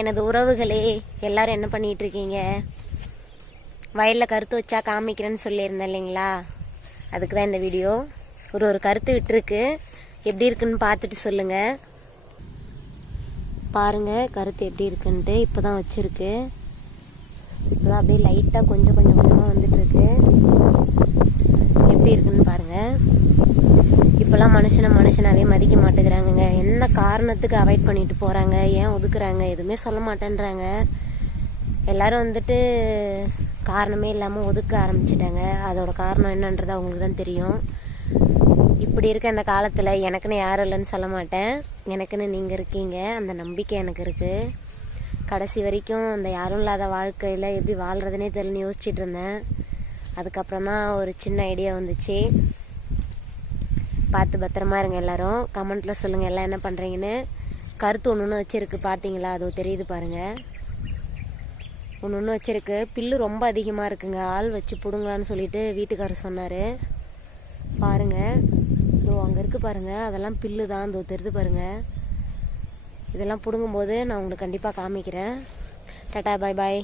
எனது உறவுகளே, எல்லாரும் என்ன பண்ணிட்டு இருக்கீங்க? வயல்ல கருத்து வச்சா காமிக்கிறேன்னு சொல்லியிருந்தேன் இல்லைங்களா? அதுக்கு தான் இந்த வீடியோ. ஒரு கருத்து விட்டுருக்கு, எப்படி இருக்குன்னு பார்த்துட்டு சொல்லுங்க. பாருங்க கருத்து எப்படி இருக்குன்ட்டு. இப்போதான் வச்சிருக்கு, இப்போதான் அப்படியே லைட்டாக கொஞ்சம் கொஞ்சமாக வந்துட்டு இருக்கு. எப்படி இருக்குன்னு பாருங்க. இப்போல்லாம் மனுஷனாவே மதிக்க மாட்டேங்கிறாங்க. என்ன காரணத்துக்கு அவாய்ட் பண்ணிட்டு போறாங்க, ஏன் ஒதுக்குறாங்க, எதுவுமே சொல்ல மாட்டேன்றாங்க. எல்லாரும் வந்துட்டு காரணமே இல்லாமல் ஒதுக்க ஆரம்பிச்சிட்டாங்க. அதோட காரணம் என்னன்றது அவங்களுக்கு தான் தெரியும். இப்படி இருக்க அந்த காலத்தில் எனக்குன்னு யாரும் இல்லைன்னு சொல்ல மாட்டேன். எனக்குன்னு நீங்கள் இருக்கீங்க, அந்த நம்பிக்கை எனக்கு இருக்குது. கடைசி வரைக்கும் அந்த யாரும் இல்லாத வாழ்க்கையில் எப்படி வாழ்கிறதுனே தெரியலன்னு யோசிச்சுட்டு இருந்தேன். அதுக்கப்புறம் தான் ஒரு சின்ன ஐடியா வந்துச்சு. பார்த்து பத்திரமா இருங்க எல்லாரும். கமெண்ட்ல சொல்லுங்க எல்லாம் என்ன பண்ணுறீங்கன்னு. கருத்து ஒன்று வச்சிருக்கு பார்த்தீங்களா? அதோ தெரியுது பாருங்கள். ஒன்று வச்சிருக்கு. பில்லு ரொம்ப அதிகமாக இருக்குங்க, ஆள் வச்சு பிடுங்களான்னு சொல்லிட்டு வீட்டுக்காரர் சொன்னார். பாருங்கள், இதோ அங்கே இருக்குது பாருங்கள், அதெல்லாம் பில்லு தான். இதோ தெரியுது பாருங்கள். இதெல்லாம் பிடுங்கும்போது நான் உங்களுக்கு கண்டிப்பாக காமிக்கிறேன். டாடா, பாய் பாய்.